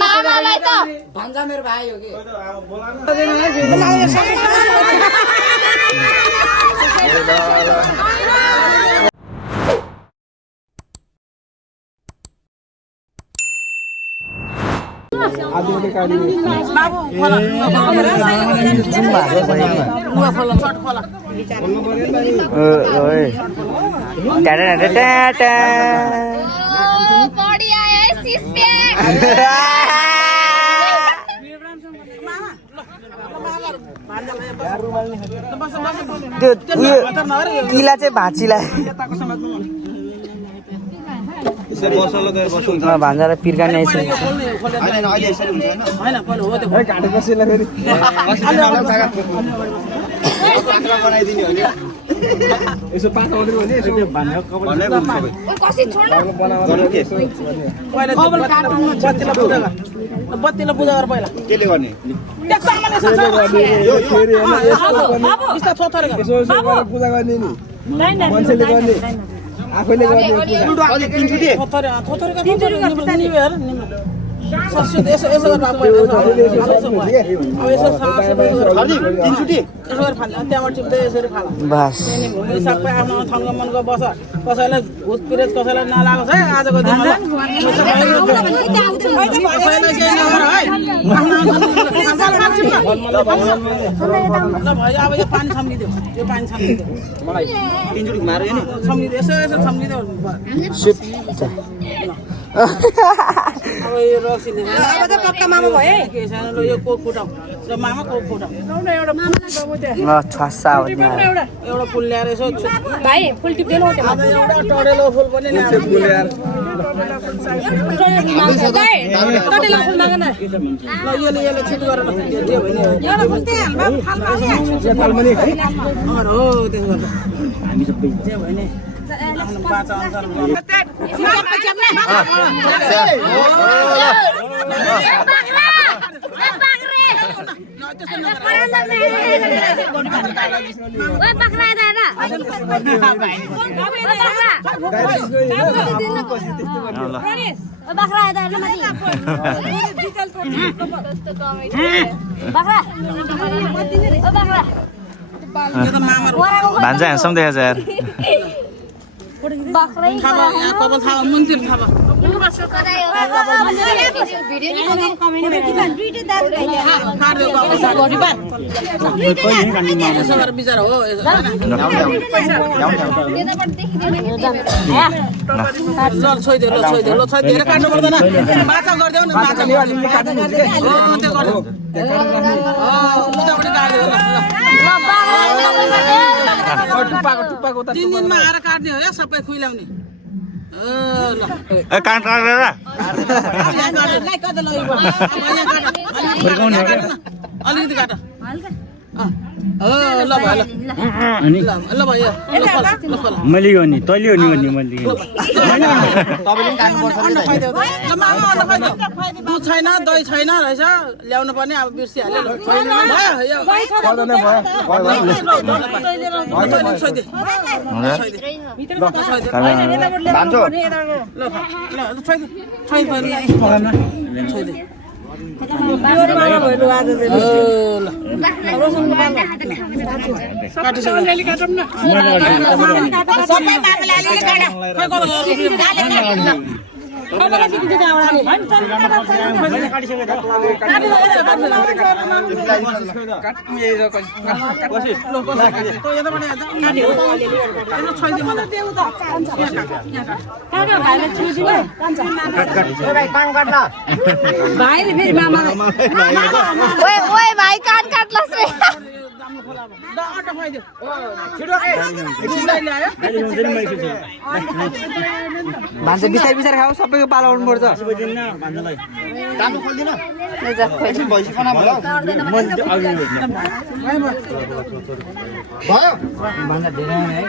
मामालाई त भन्छ मेरो भाइ हो कि किला चाहिँ भाँचीलाई भान्जालाई पिर्काने यसो पास आउँदै भने यसो त्यो भन्ने कसै छोड्न बत्तीलाई पूजा गर पहिला केले गर्ने पूजा गर्ने नि मान्छेले गर्ने आफैले गर्ने कसैलाई भूत पिरेत कसैलाई नलागोस् है आजको दिनमा अब यो पानी छम्किदियो यो पानी छम्किदियो मलाई तिनचोटि मार्यो नि छम्किदियो यसो यसो छम्किदियो अब यो रक्सीले अब त पक्का मामा भयो के छैन ल यो कोक फुटाउ र मामा कोक फुटाउ एउटा मामालाई गबो त्यहाँ छस्सा हो एउटा फुल ल्याएर यसो भाइ फुल टिप्दैन हो अब एउटा टडेलो फुल पनि ल्याएर फुल यार टडेलो फुल मागन ल यसले छिट गरेर दियो भने एउटा फुल त्यहाँ फालमा फालमनी है हो त्यसो गर्दा हामी सबै जे भने बाचा अनुसार भान्जा ह्यान्डसम देखा छ यार बाख्रै यहाँ कपाल थाहा मन्दिर थाहा बिचार हो छोइदियो ल छोइदियो ल छोइदिएर काट्नु पर्दैन माछा गरिदेऊ न माछा त्यो गर्नु टुप्पाको 3 दिनमा आएर काट्ने हो या सबै खुइलाउने अलिकति काट ल भयो ल भयो मैले हो नि तैँले हो नि भन्ने मैले दुध छैन दही छैन रहेछ ल्याउनु पर्ने अब बिर्सिहाल्यो भाइ काट काट्लास रे भान्जा बिस्तारै बिस्तारै खाऊ सबैको पालो आउनु पर्छ भयो भान्जा धेरै है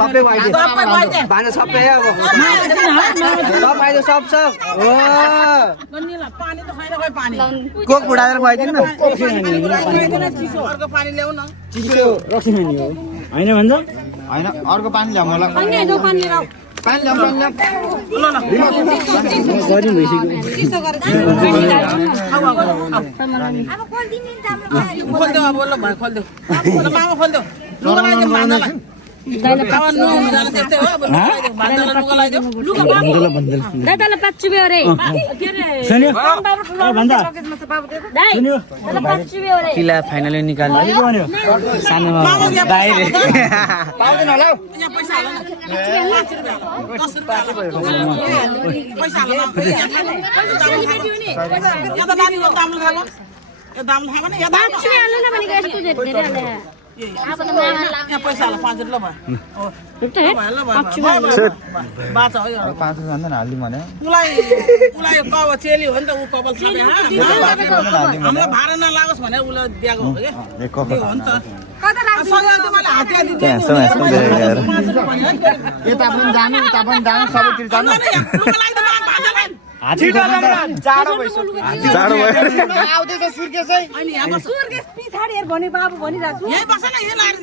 सबै खुवाइदियो भान्जा सबै अब सब आइदियो सब हो पानी त खाइन खोइ पानी कोक बुढाएर खुवाइदिनु न अर्को पानी ल्याउ न चिसो रक्सी खाने हो होइन भन्छ होइन अर्को पानी ल्याऊ मलाई पानी ल्याऊ गरी भइसक्यो खोल्देऊ अब ल भाइ खोल्देऊ ल मामा खोल्देऊ लुगा लगाइदेऊ भान्जालाई त्यस्तै हो अब भान्जालाई लुगा लगाइदेऊ दादालाई 5 रुपैयाँ अरे सुन्यो भन्दा सुन्यो किला फाइनली निकाल्यो सानोमा बाहिर पाउँदैन होला हौ यहाँ पैसा हाल न 10 रुपैयाँ पैसा हाल न यहाँ त नानीको दाम खानु यो दाम खाएको नि यहाँ दाम यहाँ पैसा हाल 5 रुपैयाँ ल बाचा हो यो 500 जान्दैन हाल्दिउँ भने उसलाई कब चेली हो नि त ऊ कपाल छापे हामीलाई भाडा नलागोस् भनेर उसलाई दिएको हो कि त्यो हो नि त यता पनि जानु उता पनि जानु सबैतिर जानु जाडो भयो आउँदैछ सुर्केश है सुर्केश पिछाडी हेर भने बाबु भनिरहेको छु यही बस न यही लाएर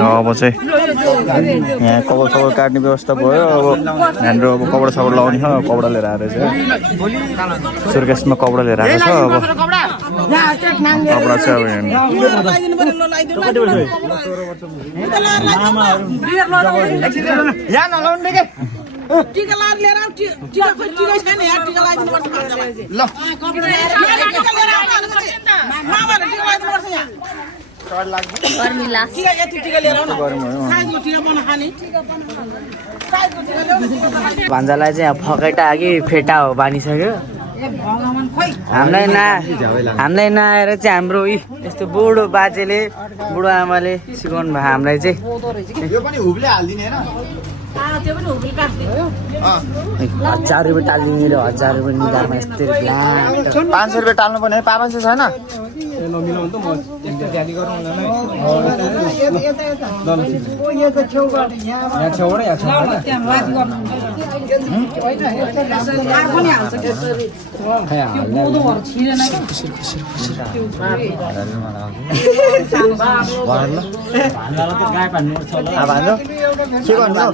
अब चाहिँ यहाँ कपडा सपडा काट्ने व्यवस्था भयो अब हाम्रो अब कपडा सपडा लगाउने छ कपडा लिएर आएर चाहिँ सुर्केसमा कपडा लिएर आएको छ अब कपडा चाहिँ अब यहाँ नलाउनु के टिका लाएर लिएर आऊ टिका खोइ टिकै छैन यहाँ टिका लगाइदिनु पर्छ भान्जालाई ल टिका लिएर आऊ मामाले टिका लगाइदिनु पर्छ यहाँ टिका यति टिका लिएर आऊ न साइजको टिका बनाउन खाने साइजको टिका ल्याऊ भान्जालाई चाहिँ फकेटा कि फेटा हो बानिसक्यो हामीलाई नआएर चाहिँ हाम्रो यस्तो बुढो बाजेले बुढो आमाले सिकाउनु भयो हामीलाई चाहिँ यो पनि हुबले हाल्दिने हैन त्यो पनि हुबल काट्दियो 1000 रुपियाँ टाल्दिने र 1000 रुपियाँ निधारमा यस्तै 500 रुपियाँ टाल्नु पर्ने 500 छैन नमिलाउनु त म यस्तो ध्यानी गरौँ न यहाँ छेउबाट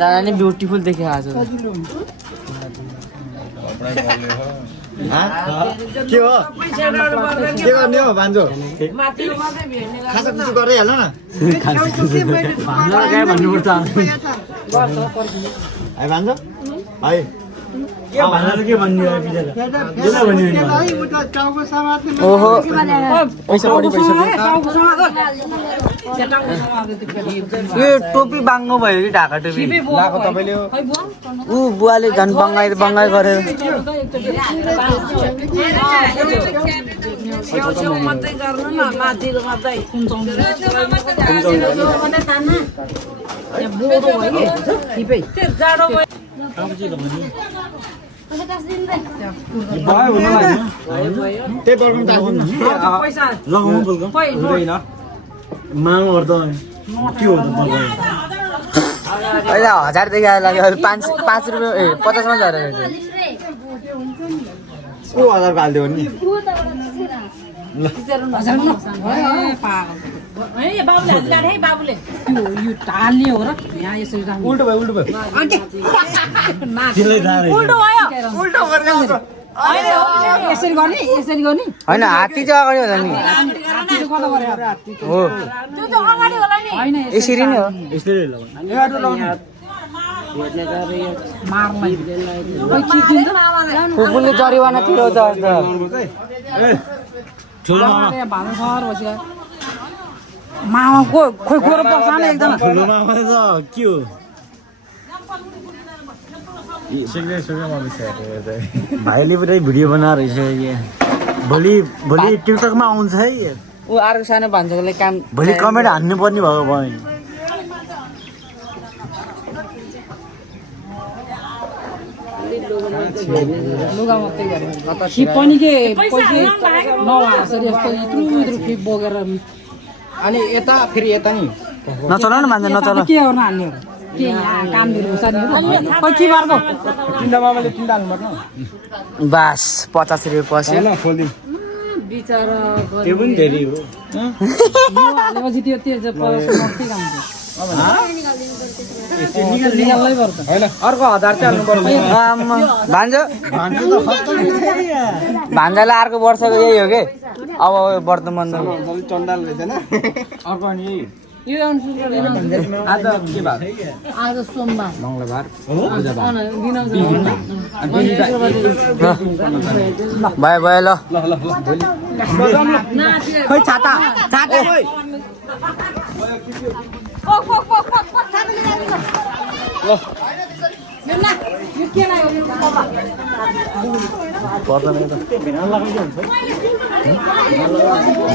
यहाँ नि ब्युटिफुल देखियो आज के हो के गर्ने हो भान्जो खासा खुसी गर्दै हाल न भन्नुपर्छ है भान्जो है के भन्ने ओहो यो टोपी बाङ्गो भयो कि ढाका टोपी लाको तपाईले ऊ बुवाले झन् बङ्गाई गरेर छेउ मात्रै गर्नु न माथिको मात्रै जाडो त्यही बर्गन तासिन लगाउनु बोल्छ हुँदैन मागहरू त के हो त अहिले 1000 देखि लाग्यो 5 रुपियाँ 50 मा झरेर को 1000 हाल्दियो नि बाबुले यो टाल्ने हो र यहाँ यसरी उल्टो भयो यसरी गर्ने हैन हात्ती चाहिँ अगाडि होला नि हो यसरी नै हो फुपूले जरिवाना तिराउँछ मामा खोइ गोरो पर्छ एकजना ठुलो मामा त के हो भाइले पनि भिडियो बनाएर रहेछ भोलि टिकटकमा आउँछ है ऊ अर्को सानो भान्जाकोले काम भोलि कमेन्ट हान्नु पर्ने भएको भयो खिप पनि के पैसा नभएसरी यस्तो यत्रो यत्रो खिप बोकेर अनि यता फेरि यता नि नचलाउ न मान्छे नचलाउ के हो हाल्ने के यहाँ काम दिनु छ नि खै के गर्नु तिनवटा मामाले तिनवटा हाल्नुपर्छ बास 50 रुपियाँ पस्यो ल खोलिदिउँ बिचरा त्यो पनि धेरै हो हालेपछि त्यो त्यो मक्ति गाउँछ निकाल्नै पर्छ होइन अर्को 1000 चाहिँ हाल्नुपर्छ भान्जो भान्जालाई अर्को वर्षको यही हो कि अब वर्तमान चन्दाल रहेछन् अर्को अनि यही यो आज के बार आज सोमबार मङ्गलबार भयो भयो ल खोइ छाता छाता खोइ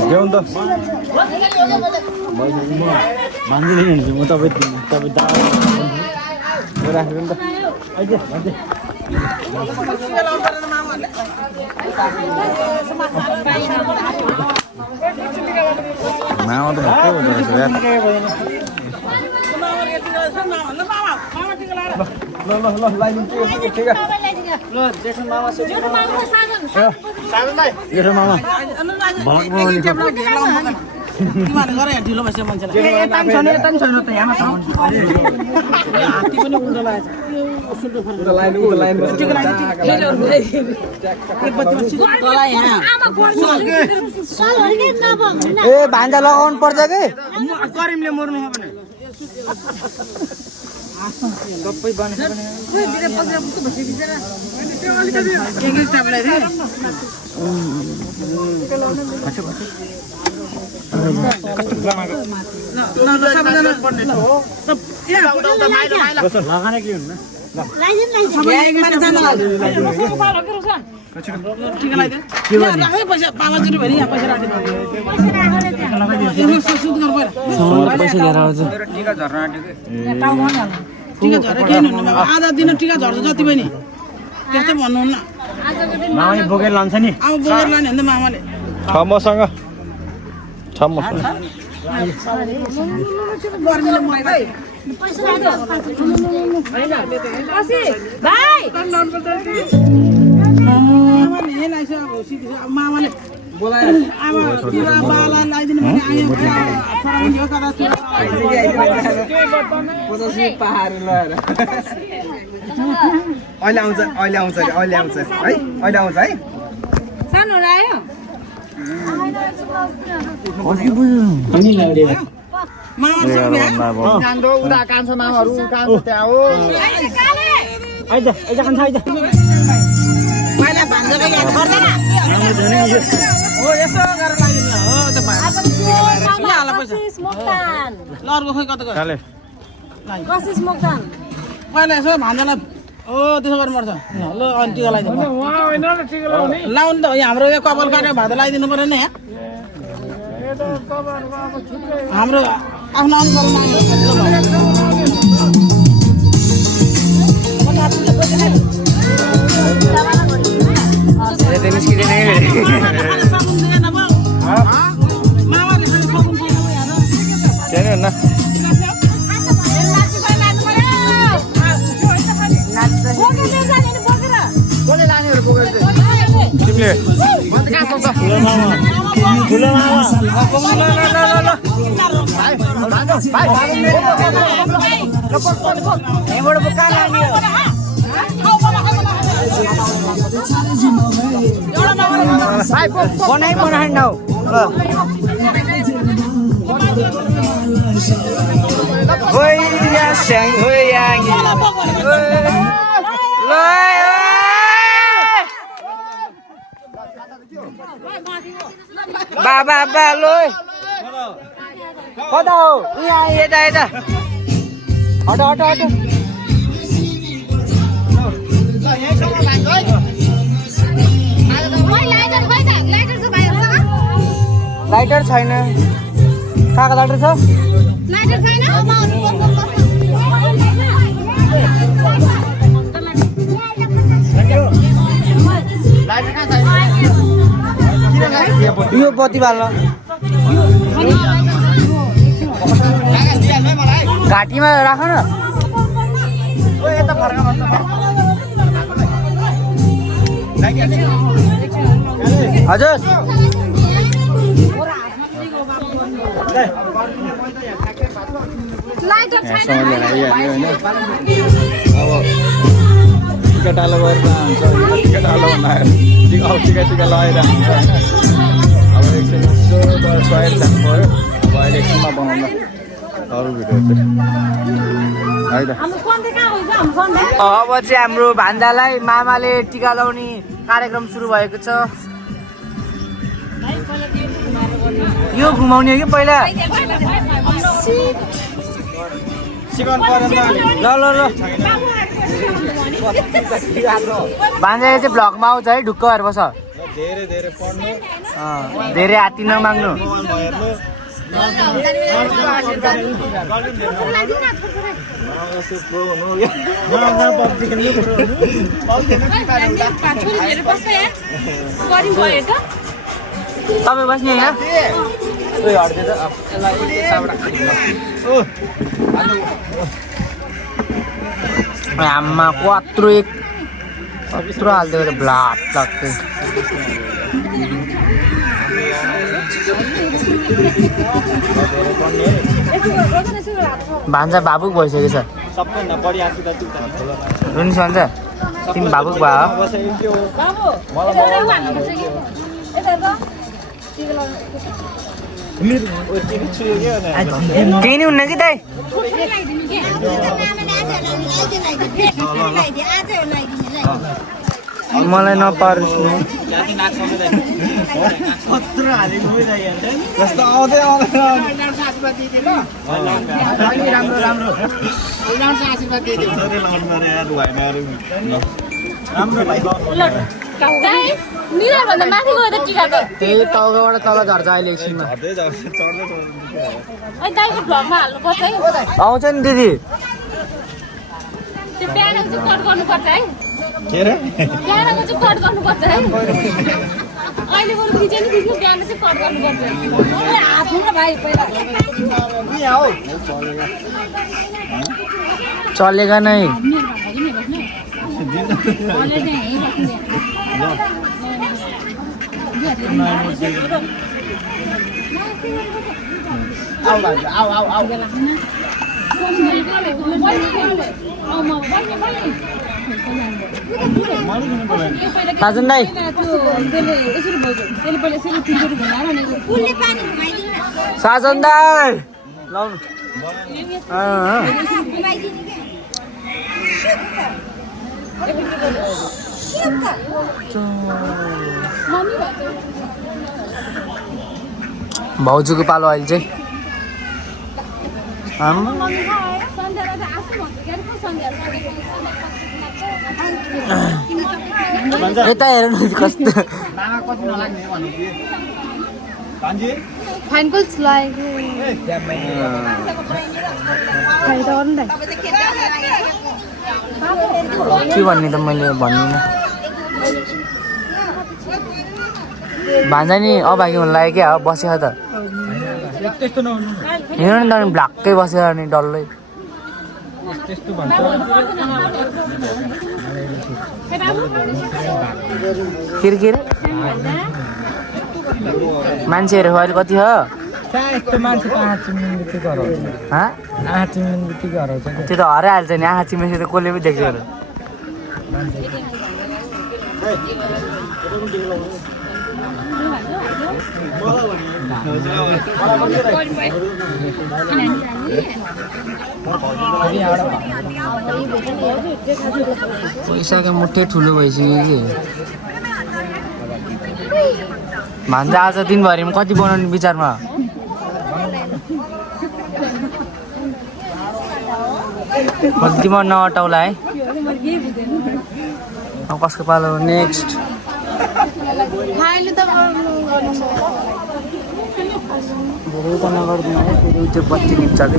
ल्याउनु त मान्दिनँ नि म तपाईँ राखेर नि त मामा त भक्कै हुँदो रहेछ यार ल लगाइदिन्छु ठिक ल जेठो मामा जेठो मामा तिमीहरूले गरे ढिलो भएछ मान्छेलाई यता पनि छैन यता पनि छैन त यहाँ हात्ती पनि उल्टो ए भान्जा लगाउनु पर्छ कि करिमले मर्नु हो भने सबै बनेको लगाने के हुन्न पैसा लिएर आउँछ टिका झरेर केही हुनु आधा दिन टिका झर्छ जति पनि त्यस्तै भन्नुहुन्न मामाले बोकेर लान्छ नि अब बोकेर लाने भने त मामाले छ मसँग छ मसँग मामाले बोलाएर बाला लगाइदिनु भने अहिले आउँछ है अहिले आउँछ है सानो आयो कान्छो उता कान्छो मामाहरू कान्छो त्यहाँ हो आइज कान्छ आइज पहिला भान्जाको याद गर्दैन हो यसो गरेर लगाइदिनु हो त भाइ ल पैसा ल अर्को खोइ कता गयो कसिस मोक्तान पहिला यसो भान्जालाई ओ त्यसो गर्नुपर्छ ल अनि टिका लगाइदिनु लाउनु त हाम्रो यो कपाल काटेर भात लगाइदिनु पऱ्यो नि यहाँ हाम्रो आफ्नो अङ्कल तिमीले बाबा बालो कता हो यहाँ यता यता हटो हटो हटो लाइटर छैन कहाँको लाइटर छ बत्ती बाल्न घाँटीमा राख न हजुर टिका टालो गरेर हुन्छ टिका टालो भन्दा टिका लगाएर हुन्छ होइन अब एकछिन यसो बाहिर जानु पऱ्यो अब अहिले एकछिनमा बनाउँदा अरू भिडियो है त अब चाहिँ हाम्रो भान्जालाई मामाले टिका लाउने कार्यक्रम सुरु भएको छ यो घुमाउने हो कि पहिला ल ल ल भान्जाले चाहिँ भ्लगमा आउँछ है ढुक्क भएर बस धेरै हात्ती नमाग्नु तपाईँ बस्ने यहाँ आम्मा कत्रो हालिदियो ब्लाक लाग्दै भान्जा भावुक भइसकेको छ रुनिस भन्छ तिमी भावुक भयो केही नि हुन्न कि दाइ मलाई नपारोस् न त्यही टाउकोबाट तल झर्छ अहिले एकछिनमा आउँछ नि दिदी चलेगा नै साजन दाइ साजन दाइ लाउनु भाउजूको पालो अहिले चाहिँ यता हेर्नु कस्तो के भन्ने त मैले भन्दिनँ भान्जा नि अभागी हुन लाग्यो क्या बस्यो त हेर्नु नि त भ्लाक्कै बसेर नि डल्लै के मान्छेहरू अहिले कति हो त्यो त हराइहाल्छ नि आँखा चिमेसी त कसले पनि देख्छ पैसाको मुठै ठुलो भइसक्यो कि भान्जा आज दिनभरिमा कति बनाउने विचारमा कतिमा नअटाउला है अब कसको पालो नेक्स्ट नगर्दिनु है फेरि त्यो बत्ती निप्छ कि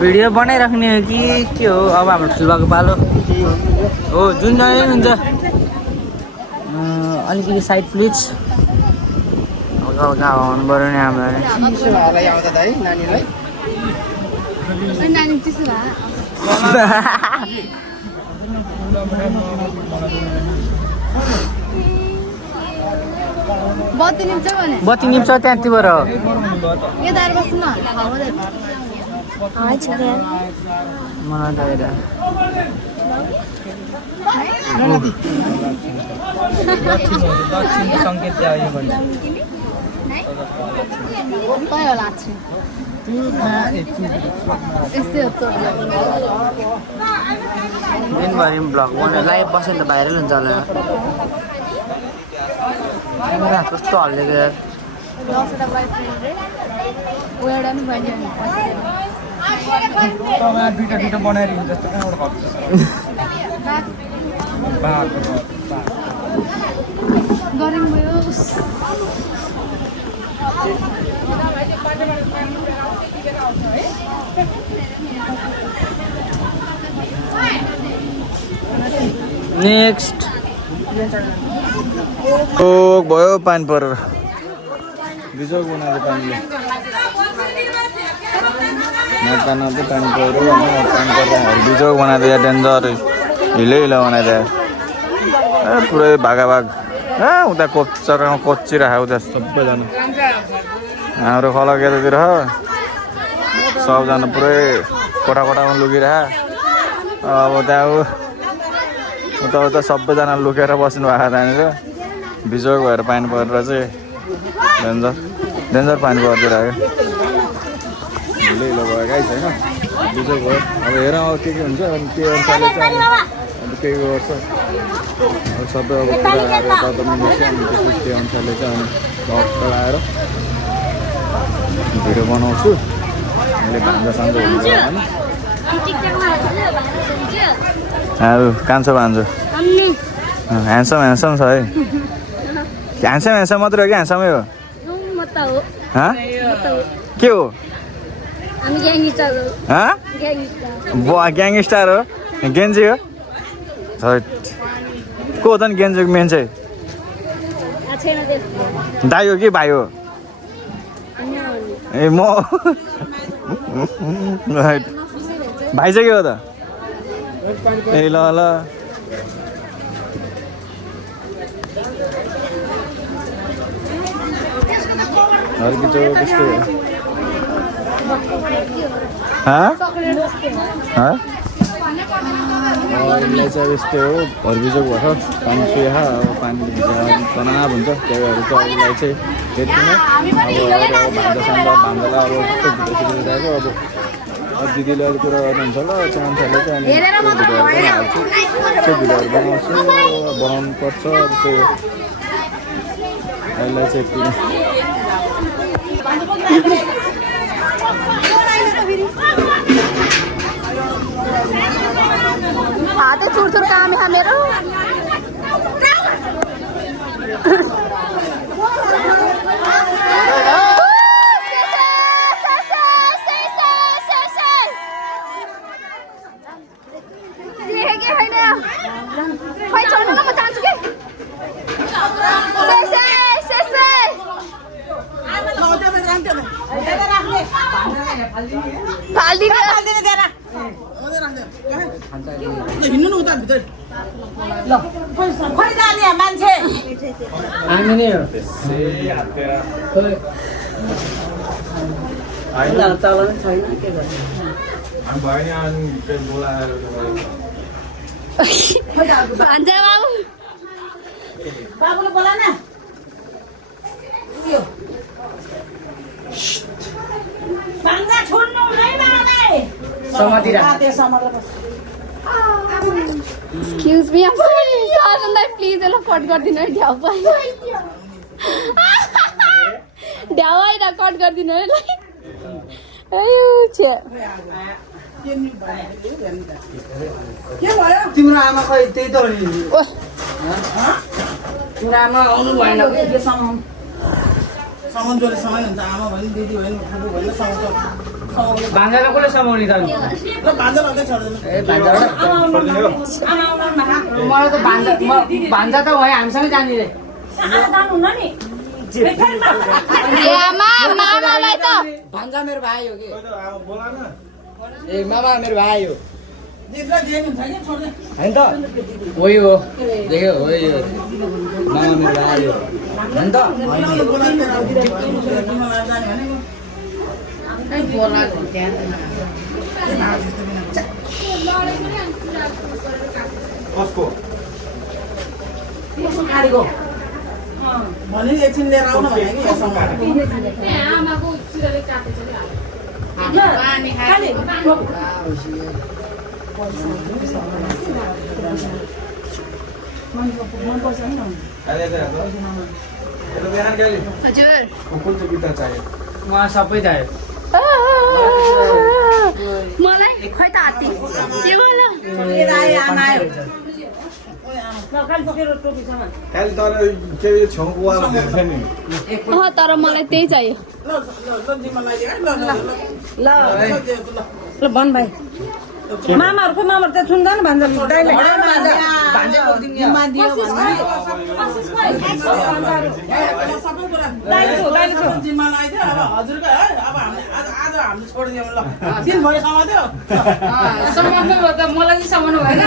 भिडियो बनाइराख्ने हो कि के हो अब हाम्रो ठुल्बाको पालो हो जुन जाने हुन्छ अलिकति साइड प्लिज हल्का हल्का हाउनु पऱ्यो नि हामीलाई बत्ती निप्छ त्यहाँतिर मलाई दक्षिण सङ्केत यो भन्छ दिनभरि ब्लग बनाएर लाइभ बस्यो नि त भाइरल हुन्छ होला कस्तो हल्लेको दुईटा बनाएर हिँड्छ जस्तो कहाँबाट खप्छ नेक्स्ट भयो पानी परेर बिजोग बनाएको पानीले नतानाउँदै पानी पऱ्यो पानी परेर बिजोग बनाइदियो डेन्जर हिलो हिलो बनाइदियो ए पुरै भागाभाग ए उता कोचिरहेको उता सबैजना हाम्रो खलक यतातिर सबजना पुरै कोठा कोठामा लुकिरह अब त्यहाँ उता उता सबैजना लुकेर बस्नु भएको त्यहाँनिर बिजोग भएर पानी परेर चाहिँ डेन्जर पानी परिदिइरहेको हिलो हिलो भयो गाई छैन बिजोग भयो अब हेर अब के हुन्छ अनि त्यो अनुसारले चाहिँ अब केही गर्छ अब सबै अब कुरा आएर यताउता मिल्छ अनि त्यसपछि त्यो अनुसारले चाहिँ अनि भक्कल आएर भिडियो बनाउँछु मैले भान्जा सान्जा हुन्छ होइन कान्छो भान्जो ह्यान्डसम छ है ह्यान्डसम मात्रै हो कि ह्यान्डसमै हो के हो ग्याङस्टार हो गेन्जी हो को हो त नि गेन्जीको मेन चाहिँ दाइ हो कि भाइ हो ए म भाइ चाहिँ के हो त ए ल ल अर्को चाहिँ त्यस्तै हो यसलाई चाहिँ यस्तै हो भरबिजोग भयो पानी सुहा अब पानी तनाव हुन्छ त्यही भएर चाहिँ यसलाई चाहिँ त्यति नै अब भान्जालाई अब भिडियो अब दिदीले अलिक कुरा गर्नुहुन्छ होला चाहन्छले चाहिँ अनि भिडियोहरू पनि हाल्छु त्यो भिडियोहरू बनाउँछु बनाउनु पर्छ अब त्यो यसलाई चाहिँ यति हाथै चुरचुर काम है मेरो हिँड्नु न उता भित्र ल खोइ जाने मान्छे हामी नै हो चलन छैन के गर्ने भान्जा बाबु बाबुले बोला न भान्जा छोड्नु हुँदैन मलाई समाति राख Excuse me, I'm sorry. Sajanलाई please यसलाई कट गरिदिनु है ढ्याउ पाइ ढ्याउ है र कट गरिदिनु है यसलाई के भयो तिम्रो आमा खै त्यही त हो नि तिम्रो आमा आउनु भएन के सामान जोले समय हुन्छ आमा भयो दिदी भयो फुपू भयो समाउँछ भान्जालाई कसले समाउने त ल भान्जा भन्दै छोड्दैन ए भान्जा मलाई त भान्जा त भयो हामीसँगै जाने मामालाई त भान्जा मेरो भाइ हो कि बोला न ए मामा मेरो भाइ हो दिदीलाई दिएको हुन्छ कि छोड्दैन होइन त हो यो देख्यो हो यो मामा मेरो भाइ हो होइन त कसको भने एकछिन लिएर आउनु भने कि यसमा हजुर कुन चाहिँ बिटा चाहियो उहाँ सबै चाहियो मलाई खोइ त हात्ती के गर्नु खालि तर के छेउको वाला धेरै छ नि तर मलाई त्यही चाहियो ल जिम्मा लगाइदिए ल ल भन भाइ मामाहरूको मामा त सुन्दैन भन्छ जिम्मा लगाइदियो अब हजुरकै है अब हामीले आज हामीले छोडिदियौँ ल दिनभरि कमाइदियो मलाई चाहिँ समाउनु भएन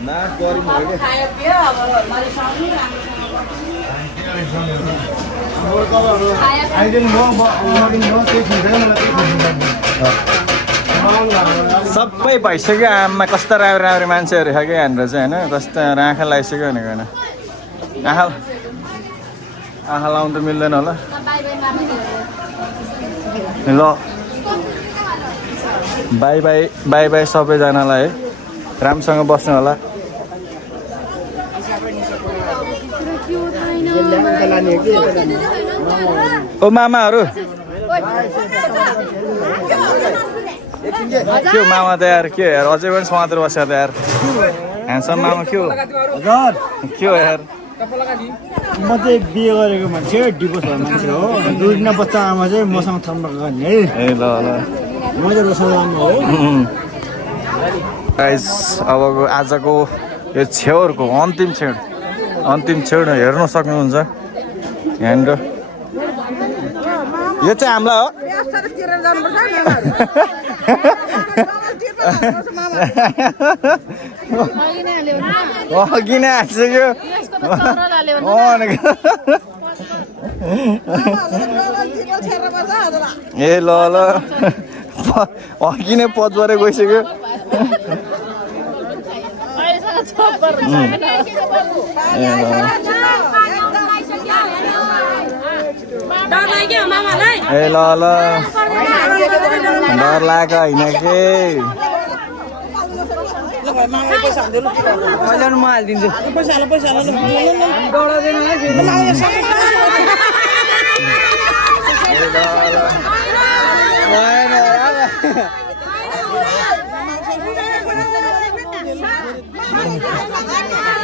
ना गरी भयो के सबै भइसक्यो आमा कस्ता राम्रो राम्रो मान्छेहरू छ क्या यहाँनिर चाहिँ होइन कस्तो आँखा लगाइसक्यो भनेको होइन आँखा लाउनु त मिल्दैन होला ल बाई बाई बाई बाई सबैजनालाई है राम्रोसँग बस्नु होला ओ मामाहरू के हो मामा त यार के हो यार अझै पनि समातेर बस्यो त यार ह्यान्डसम मामा के हो के हो यार म चाहिँ बिहे गरेको मान्छे डिभोर्स भएको मान्छे हो दुईजना बच्चा आमा चाहिँ मसँग सम्पर्क गर्ने है ए ल ल म चाहिँ रोसँग हो गाइस अबको आजको यो छेउहरूको अन्तिम छेउ हेर्न सक्नुहुन्छ यहाँनिर यो चाहिँ हामीलाई हो अघि नै हालिसक्यो ए ल ल अघि नै पचबारे गइसक्यो ए ल ल डर लाग्यो होइन के पहिला म हालिदिन्छु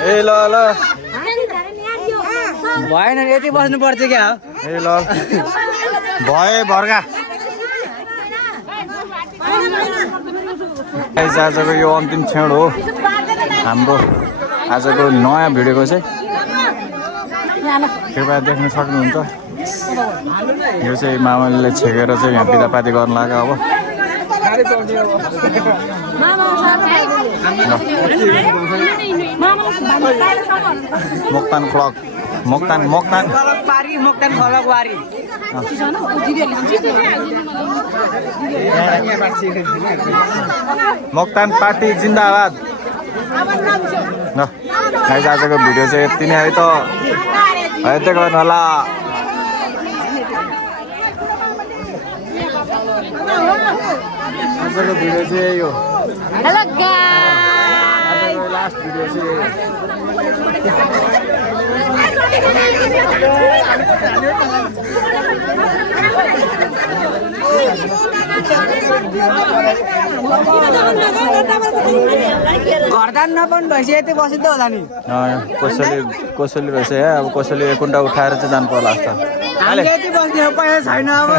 ए ल ल भएन यति बस्नु पर्छ क्या हो ए ल भए भर्गा आजको यो अन्तिम क्षण हो हाम्रो आजको नयाँ भिडियोको चाहिँ कृपया देख्न सक्नुहुन्छ यो चाहिँ मामाले छेकेर चाहिँ यहाँ बिदापाती गर्नु लाग्यो अब मोक्तान क्लक मोक्तान मोक्तान पार्टी जिन्दाबाद ल आजको भिडियो चाहिँ यति नै है त हेर्दै गर्नु होला आजको भिडियो चाहिँ यो हेलो आजको लास्ट भिडियो चाहिँ घरदान नपाउनु भएपछि यति बसिँदै होला नि कसैले रहेछ या अब कसैले एक कुन्टा उठाएर चाहिँ जानु पर्ला जस्तो हामीले यति बस्ने उपाय छैन अब